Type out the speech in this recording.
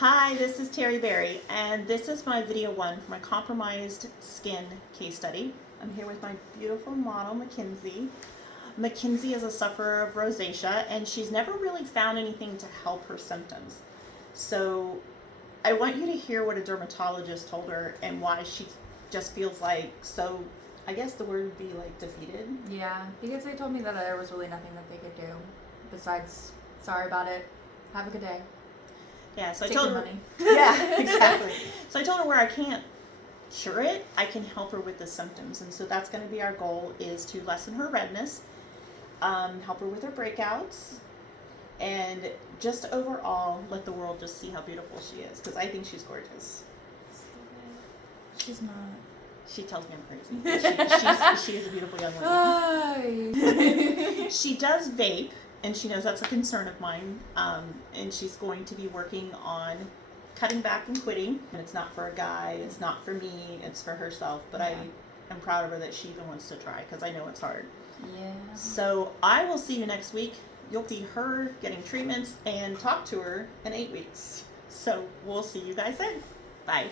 Hi, this is Terri Berry, and this is my video one for my compromised skin case study. I'm here with my beautiful model, Mackenzie. Mackenzie is a sufferer of rosacea, and she's never really found anything to help her symptoms. So I want you to hear what a dermatologist told her and why she just feels like so, I guess the word would be like defeated. Yeah, because they told me that there was really nothing that they could do besides, sorry about it, have a good day. Yeah, so Take I told your her. money. Yeah, exactly. So I told her where I can't cure it, I can help her with the symptoms, and so that's going to be our goal: is to lessen her redness, help her with her breakouts, and just overall let the world just see how beautiful she is. Because I think she's gorgeous. She's not. She tells me I'm crazy. She is a beautiful young lady. Hi. She does vape, and she knows that's a concern of mine, and she's going to be working on cutting back and quitting. And it's not for a guy, it's not for me, it's for herself. But Yeah. I am proud of her that she even wants to try, because I know it's hard. Yeah. So I will see you next week. You'll see her getting treatments and talk to her in 8 weeks. So we'll see you guys then. Bye.